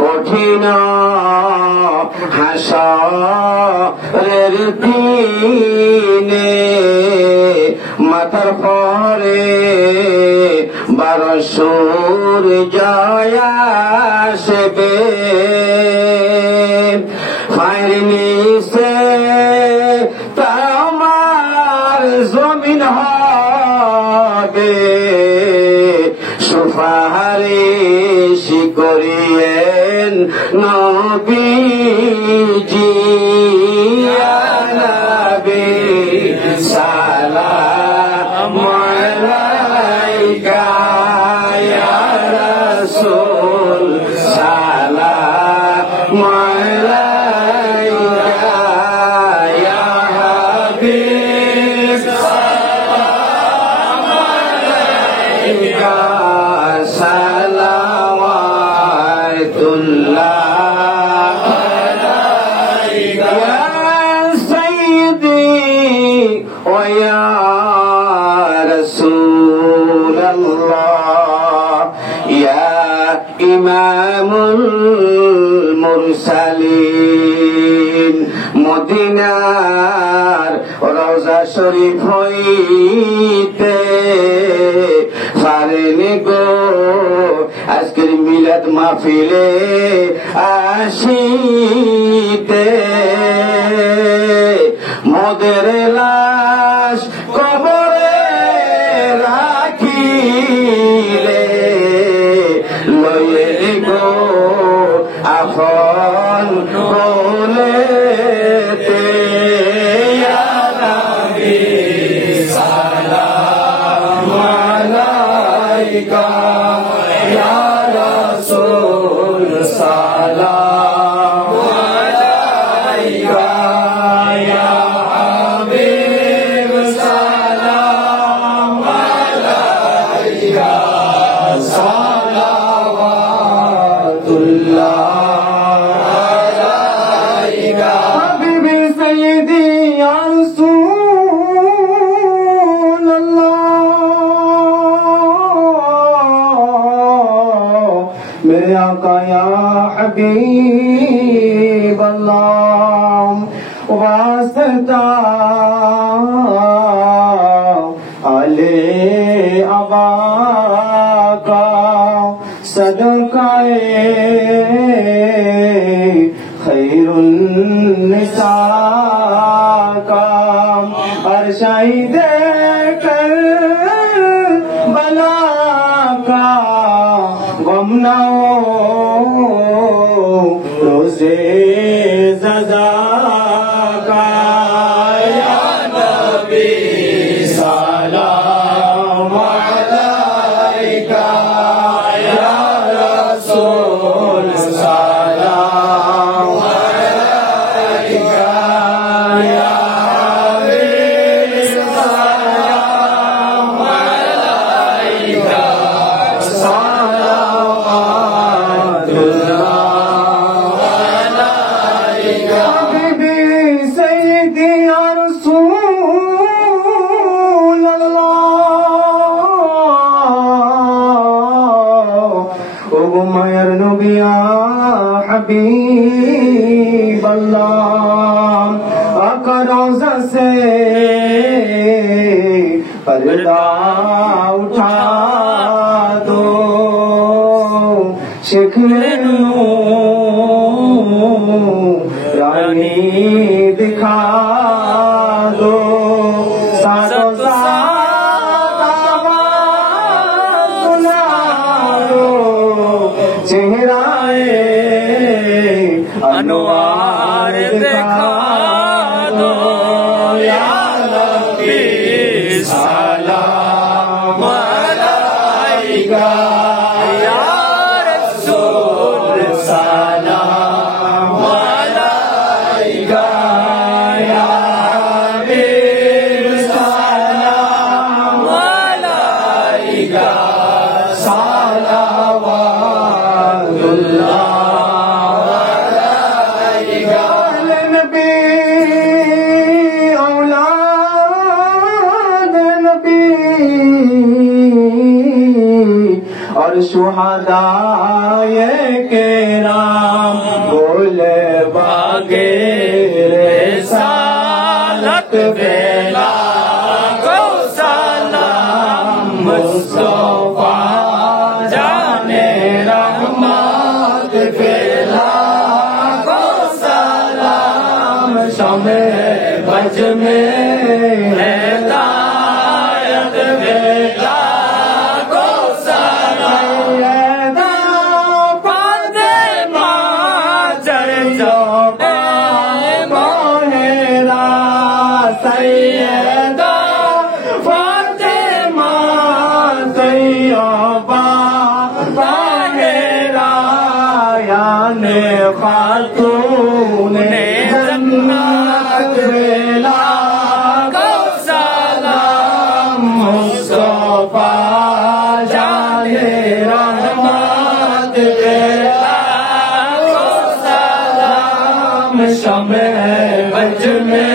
কঠিন হাসরের দিনে মাথার পরে 12 সূর্য আসবে ফাইর নিচে তোমার জমিন হবে সুপারিশ করিয়েন নবীজি ইয়া নবী সালাম আলাইকা ইয়া রাসূল সালাম আলাইকা ইয়া হাবিব সালাম আলাইকা সালাওয়াতুল্লাহ আলাইকা ইয়া সাইয়্যিদি ওয়া ইয়া রাসূলুল্লাহ ইয়া ইমামুল মুরসালিন মদিনার রওজা শরীফ হইতে পারেনি গো আজকের মিলাদ মাহফিলে আসিতে মোদের লাশ কবরে রাখিলে লয়ে গো আপন কোলেতে ইয়া নবী সালাম আলাইকা ইয়া রাসূল সালাম আলাইকা ইয়া হাবিব সালাম আলাইকা সালাওয়াতুল্লাহ আলাইকা হাবিবি সাইয়্যিদি ইয়া मेरे आका या हबीब अल्लाह वास्ता अले अबा का सदकाए खैरुन निसा का अरशाई देकर बला का गम ना हो रोज़े ज़ज़ा का या नबी सलाम अलैका या रसूल सलाम अलैका या हबीब सलाम अलैका मायर नबिया हबीब अल्लाह आका रोज़ा से पर्दा उठा दो शिखरे रानी दिखा दो साथों साथ आवाज़ सुना दो चेहराए सल्लल्लाहु अलैहि नबी औलाद नबी और शुहदाए के नाम बोले बागे रिसालत बेला को सलाम मुस्तफा जाने रहमत बेला को सलाम शमे बज में हिदायत बेला को सलाम पदे माजर जो मोहरा सैयदा फातिमा तैयबा ताहिरा याने खातून जन्नत बेला को सलाम मुस्तफा जाने रहमत बेला को सलाम शमे बज में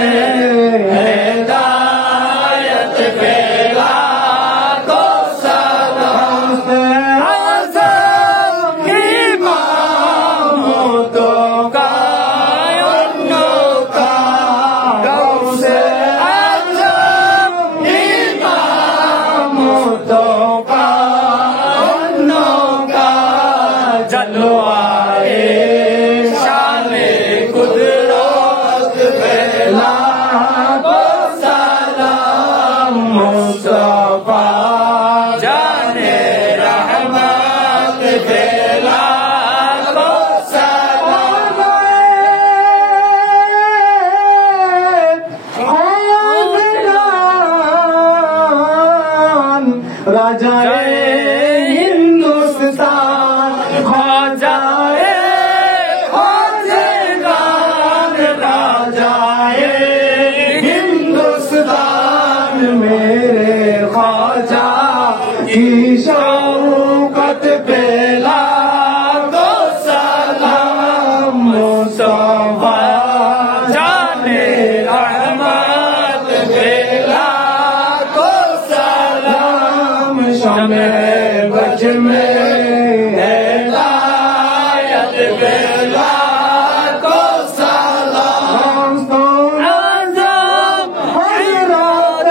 हिदायत बेला को सलाम आज़म इमाम तो कायनों का गौसे आज़म इमाम तो कायनों का जलवाए शाने कुदरत बेला को सलाम मुस्तफा जाने रहमत बेला को सलाम राजाए हिंदुस्तान ख्वाजाए ख्वाजेगान राजाए हिंदुस्तान मेरे ख्वाजा की शौकत बेला को सलाम मुस्तफा जाने रहमत बेला को सलाम शमे बज में हिदायत बेला को सलाम आज़म हज़रत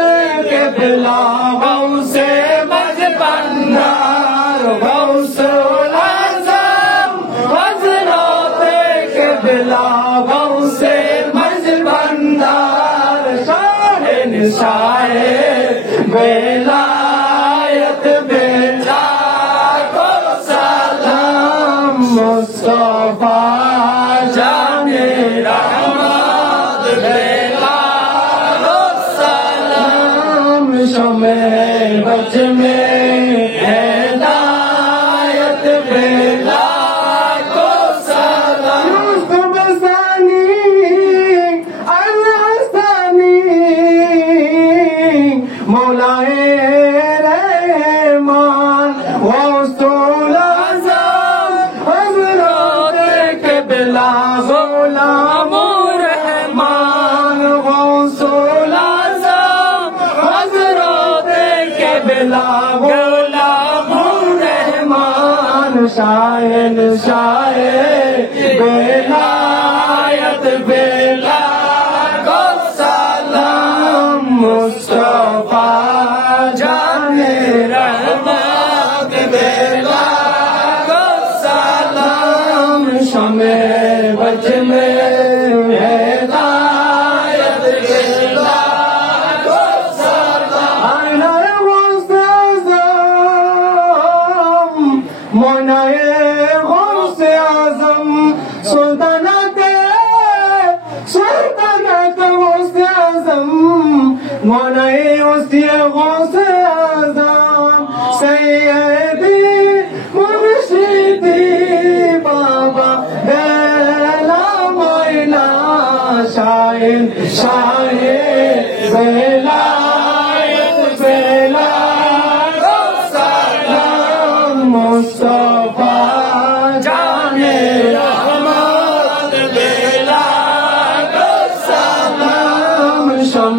के बिला गौसे मज बंदार गौसुल आज़म हज़रत के बिला गौसे मज बंदार शाहिन शाहे बेलायत बेला को सलाम मुस्तफा जाने रहमत बेला को सलाम शमे बज में हिदायत बेला को सलाम सुबसानी अलहसानी मौलाए रहमान गौसुल आज़म हज़रत के बिला गुलाम रहमान गौसुल आज़म हज़रत के बिला गुलाम रहमान शाहिन शाहे बेलायत बेला को सलाम मुस्तफा जाने रहमत बेला को सलाम शमे बज में हिदायत बेला को सलाम आईना गौसे आज़म मोनाए गौसे आज़म सुल्तानत गौसे आज़म मोनाए उसी गौसे आज़म सैयदी मुर्शिदी बाबा बेला मोइला शाहिन शाहे बेलायत बेला को सलाम मुस्तफा जाने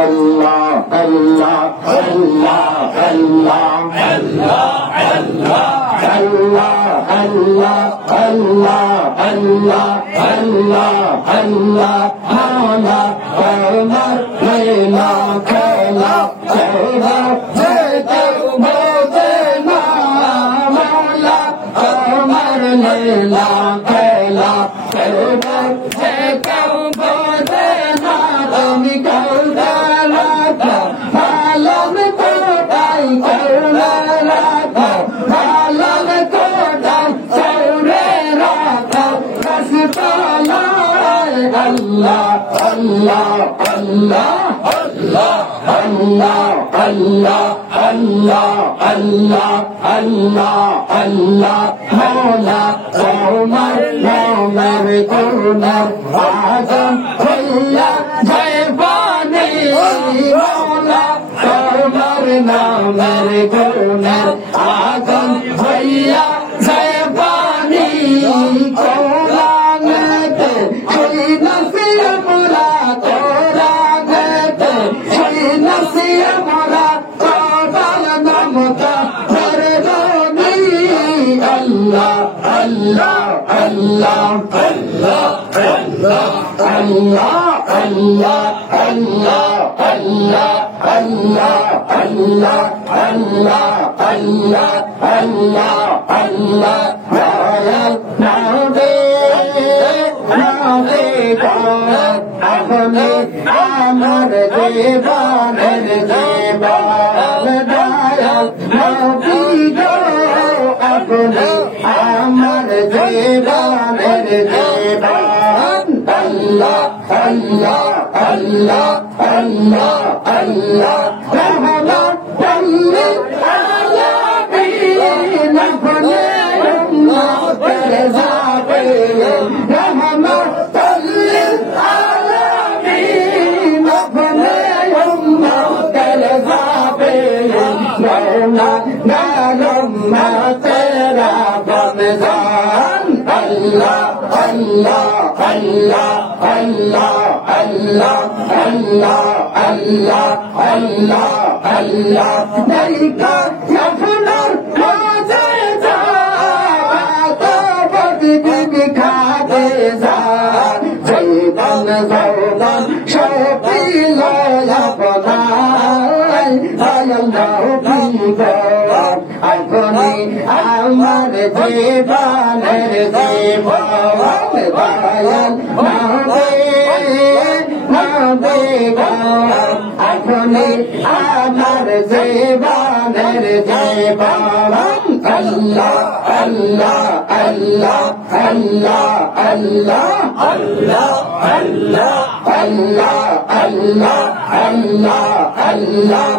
Allah, Allah, Allah, Allah, Allah, Allah, Allah, Allah, Allah, Allah, Allah, Mawla, Omar, Layla, Kala, Kala, Jayna, Mawla, Omar, Layla, Kala, Kala, Jayna, Ami Kala, Malam Kodai, Kala, Malam Kodai, Saurera, Kasipala, Allah, Allah, Allah, Allah, Allah, Allah, Allah, Allah, Allah, Allah, Mawla, Omar, Omar, Omar, Adam, Hoya, Jaybani, Mawla, Omar, Omar, Omar, Adam, Hoya, Jaybani, Koranete, Hoy Nasiya Mula, Koranete, Hoy Nasiya Mula, Koranamata, Maredoni, Allah, Allah, Allah, Allah, Allah, Allah, Allah, Allah, Allah, Allah, Allah, Allah, Allah, Allah, Allah, Royal Nabi, Nabi God, Apne Amar Devan, Devan, Dayal Nabi God, Apne Amar Devan, Devan, Allah, Allah, Allah, Allah, Allah, Rahman, Dalil, Alamin, Apne Ummah Terzabe, Rahman, Dalil, Alamin, Apne Ummah Terzabe, Mawla, Nalamma Tera Ramzan, Allah, Allah, Allah, Allah, Allah, Allah, Allah, Allah, Allah, Naika, Yafunar, Majeza, Atabadi Bikadeza, Zaydan Zawdan, Shopila Yafanai, Ayallahu Bika, Alfani, Amar Jiban, Jiban, Bayan, Nabi God, Alfani, Amar Jiban, Jiban, Allah, Allah, Allah, Allah, Allah, Allah, Allah, Allah, Allah, Allah, Allah, Allah,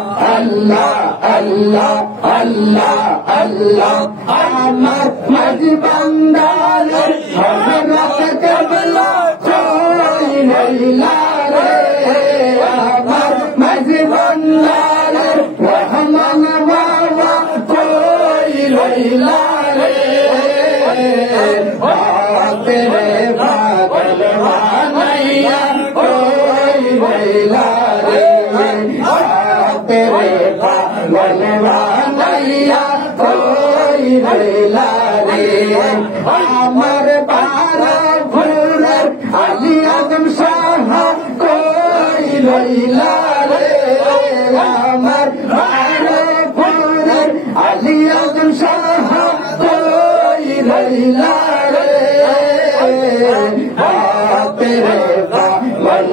Allah, Allah, Allah, Amar Majbandale, Hazrat Kabla, Koi Laila re, Amar Majbandale, Rahman Wawa, Koi Laila re, Tere Bhagwanaiya, Koi Laila re, Tere Bhagwanaiya, Koi Laila re, Amar Para Phular, Ali Azam Shah, Koi Laila re, Amar Para Phular, Ali Azam Shah, Koi Laila re, Tere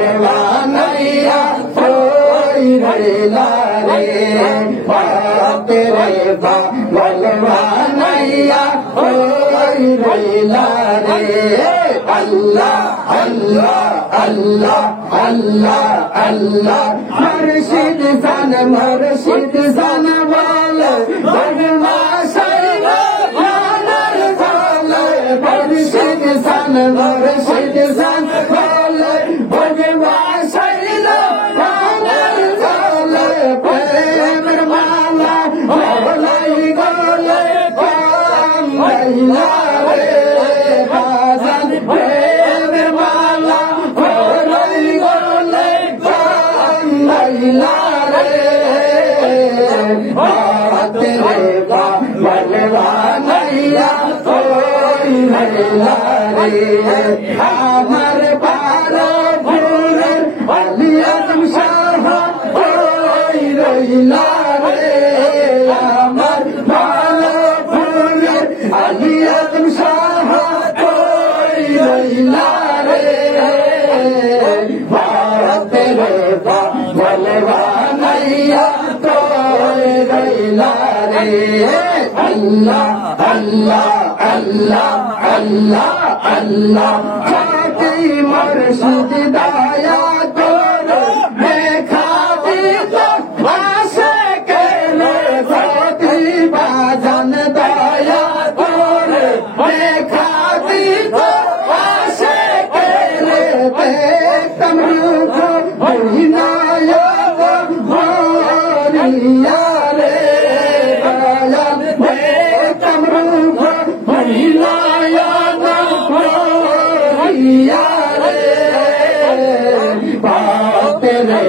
Bhagwanaiya, Koi Laila re, Tere Bhagwanaiya, Koi Laila re, Allah, Allah, Allah, Allah, Allah, Murshid Zan wale, Bhagwa Shaila, Yanar Zale, Murshid Zan wale, Bhagwa Shaila, Yanar Zale, Premar Mala, Bholai Gole, Laila re, Bazan, Premar Mala, Bholai Gole, রইলা রে বাতে রে বলবানাইয়া ওই রইলা রে আমার বারো ভোরের আলী আজম শাহ ওই রইলা রে আমার বারো ভোরের আলী আজম শাহ ওই রইলা রে বাতে রে বলবানাইয়া তোই রইলা রে আল্লাহ আল্লাহ আল্লাহ আল্লাহ আল্লাহ খাতি মুর্শিদ দয়া করো দেখাবি তো আসে কেলে খাতি বাজান দয়া করো দেখাবি তো আসে কেলে দেখতাম রূপ মহিনায় ভরিয়া রে দয়াল দেখতাম রূপ মহিনায় ভরিয়া রে বাতে রে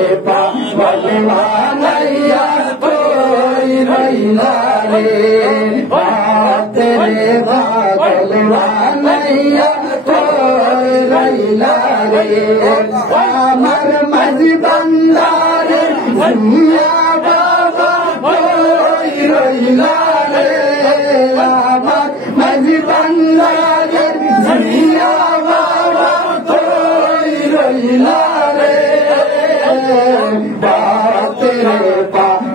বলবানাইয়া তোই রইলা রে বাতে রে বলবানাইয়া তোই রইলা রে আমার মাঝি বান্দারে দুনিয়া বাবা ওই রইলা রে আমার মাঝি বান্দারে দুনিয়া বাবা ওই রইলা রে বাতে রে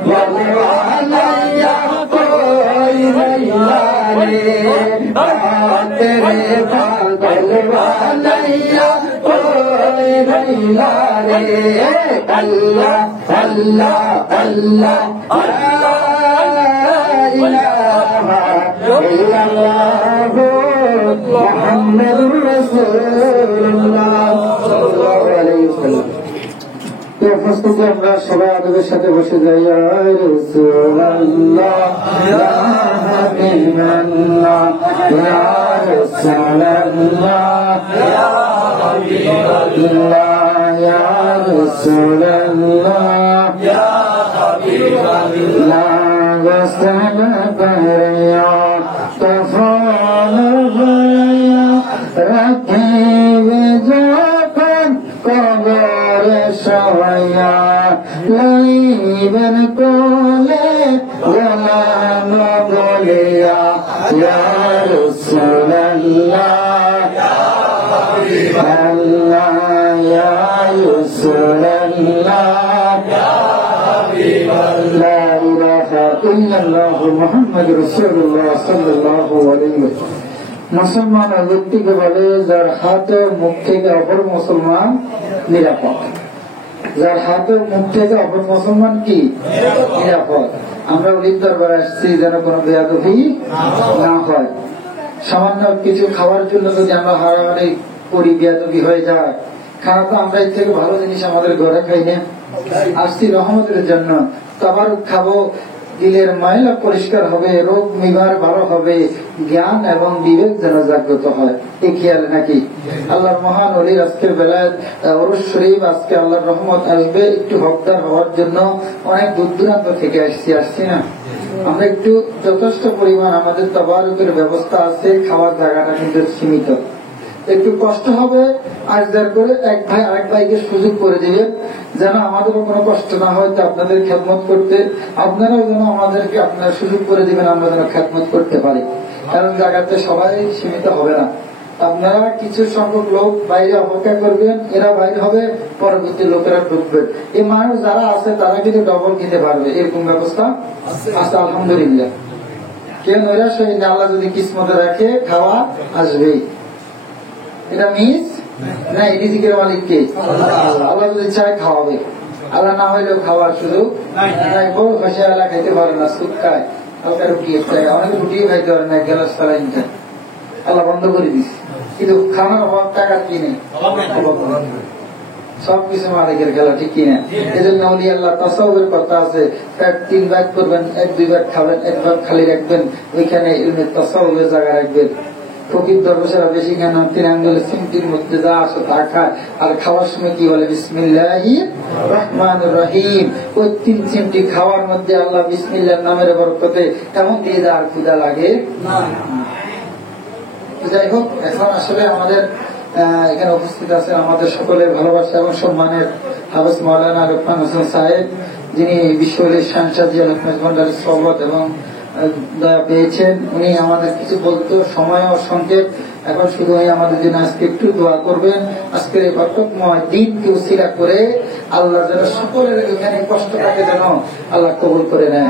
বলবানাইয়া তোই রইলা রে বাতে রে বলবানাইয়া তোই রইলা রে আল্লাহ আল্লাহ আল্লাহ লা ইলাহা ইল্লাল্লাহু মুহাম্মাদুর রাসূলুল্লাহ সাল্লাল্লাহু আলাইহি ওয়াসাল্লাম। তো উপস্থিত আমরা সবাই আদবের সাথে বসে যাই। ইয়া রাসূলুল্লাহ ইয়া হাবিবাল্লাহ ইয়া রাসূলুল্লাহ ইয়া হাবিবাল্লাহ ইয়া রাসূলুল্লাহ ইয়া হাবিবাল্লাহ ওয়াসসালামু তফাল ভাইয়া রাখিবে যখন কবরে সবাইয়া লাইবেন কোলে গোলাম বলিয়া ইয়া রাসূলুল্লাহ ইয়া হাবিবাল্লাহ ইয়া রাসূলুল্লাহ ইয়া হাবিবাল্লাহ লা ইলাহা ইল্লাল্লাহু মুহাম্মাদুর রাসূলুল্লাহ সাল্লাল্লাহু আলাইহি ওয়াসাল্লাম। মুসলমান ব্যক্তিকে বলে যার হাত ও মুখ থেকে অপর মুসলমান নিরাপদ। যার হাত ও মুখ থেকে অপর মুসলমান কি নিরাপদ। আমরা অলির দরবারে আসছি যেন কোনো বেয়াদবি না হয়। সামান্য কিছু খাওয়ার জন্য যদি আমরা হারাহারি করি, বেয়াদবি হয়ে যায়। খানা তো আমরা এর থেকে ভালো জিনিস আমাদের ঘরে খাই না, আসছি রহমতের জন্য। তাবারুক খাবো, দিলের ময়লা পরিষ্কার হবে, রোগ নিবার ভালো হবে, জ্ঞান এবং বিবেক যেন জাগ্রত হয়। এই খেয়াল নাকি আল্লাহর মহান ওলির আজকের বেলায় ওরস শরীফ, আজকে আল্লাহর রহমত আসবে, একটু হকদার হওয়ার জন্য অনেক দূর দূরান্ত থেকে আসছি না আমরা। একটু যথেষ্ট পরিমাণ আমাদের তাবারুকের ব্যবস্থা আছে, খাওয়ার জায়গাটা কিন্তু সীমিত। একটু কষ্ট হবে, আজদার করে এক ভাই আরেক ভাইকে সুযোগ করে দিবেন যেন আমাদেরও কোনো কষ্ট না হয়। তো আপনাদের খেদমত করতে আপনারাও যেন আমাদেরকে আপনারা সুযোগ করে দিবেন, আমরা যেন খেদমত করতে পারি। কারণ জায়গাতে সবাই সীমিত হবে না। আপনারা কিছু সংখ্যক লোক বাইরে অপেক্ষা করবেন, এরা বাইরে হবে, পরবর্তী লোকেরা ঢুকবেন। এই মানুষ যারা আছে তারা কিন্তু ডবল খেতে পারবে, এরকম ব্যবস্থা আছে আলহামদুলিল্লাহ। কেউ নৈরাশ হয়ে আল্লাহ যদি কিসমতে রাখে খাওয়া আসবেই। এটা মিস না, এটি দিকের মালিক কে? আল্লাহ যদি চায় খাওয়াবে, আল্লাহ না হইলেও খাওয়ার সুযোগ নাই। বড় ভাষা আল্লাহ খাইতে পারে না, সুখ খায়, হালকা রুটি চাই, অনেকে রুটিও খাইতে পারে না, গ্যালাস ফেলাইন খায়, আল্লাহ বন্ধ করে দিস। কিন্তু খানার অভাব, টাকা কিনে সবকিছু মালিকের খেলা, ঠিক কিনা? এই জন্য আল্লাহ তাসাউফের কথা আছে, 3 ভাগ করবেন, 1-2 ভাগ খাবেন, 1 ভাগ খালি রাখবেন, ওইখানে ইলমে তাসাউফের জায়গা রাখবেন। ফকির দরবেশেরা বেশি কেন 3 আঙ্গুলের চিমটির মধ্যে যা আছে তা খায়, আর খাওয়ার সময় কি বলে বিসমিল্লাহির রহমানির রহিম। ওই 3 চিমটি খাওয়ার মধ্যে আল্লাহ বিসমিল্লাহর নামের বরকতে এমন দিয়ে আর ক্ষুধা লাগে না। যাই হোক, এখন আসলে আমাদের এখানে উপস্থিত আছে আমাদের সকলের ভালোবাসা এবং সম্মানের হাফেজ মাওলানা লোকমান হোসেন সাহেব, যিনি বিশ্ব শাহজাদিয়া লোকমান ভান্ডারের সহবত এবং দয়া পেয়েছেন। উনি আমাদের কিছু বলতো, সময় ও সংক্ষেপ। এখন শুধু আমাদের জন্য আজকে একটু দোয়া করবেন। আজকের এই বরকতময় দিনকে উসিলা করে আল্লাহ যেন সকলের এখানে কষ্টটাকে যেন আল্লাহ কবুল করে নেয়,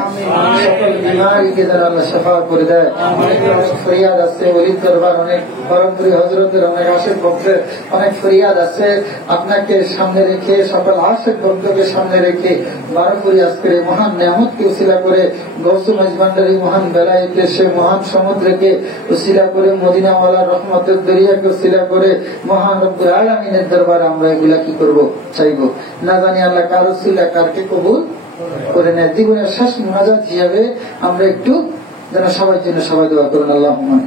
সকল বিমারীকে যেন আল্লাহ শাফা করে দেয়। অনেক ফরিয়াদ আছে ওলির দরবার, অনেক পরমপুরি হজরতের অনেক আশেক ভক্তের অনেক ফরিয়াদ আছে। আপনাকে সামনে রেখে, সকল আশেক ভক্তকে সামনে রেখে বারোপুরি আজকের এই মহান নিয়ামতকে উসিলা করে, গৌসুম ভান্ডারী মহান বেলায়েতে সে মহান সমুদ্রকে উসিলা করে, মদিনাওয়ালার রহমতের দরিয়াকে উসিলা করে মহান রব্বুল আলামিনের দরবারে আমরা এগুলা কি করব, চাইবো। না জানি আল্লাহ কার উসিলা কারকে কবুল করে নেয়। জীবনের শেষ মুনাজাত হিসাবে আমরা একটু যেন সবার জন্য সবাই দোয়া করুন। আল্লাহুম্মা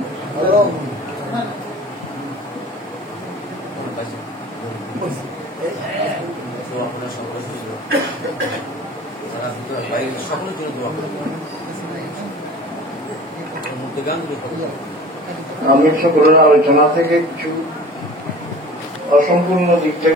আমি সকলের আলোচনা থেকে কিছু অসম্পূর্ণ দিকটা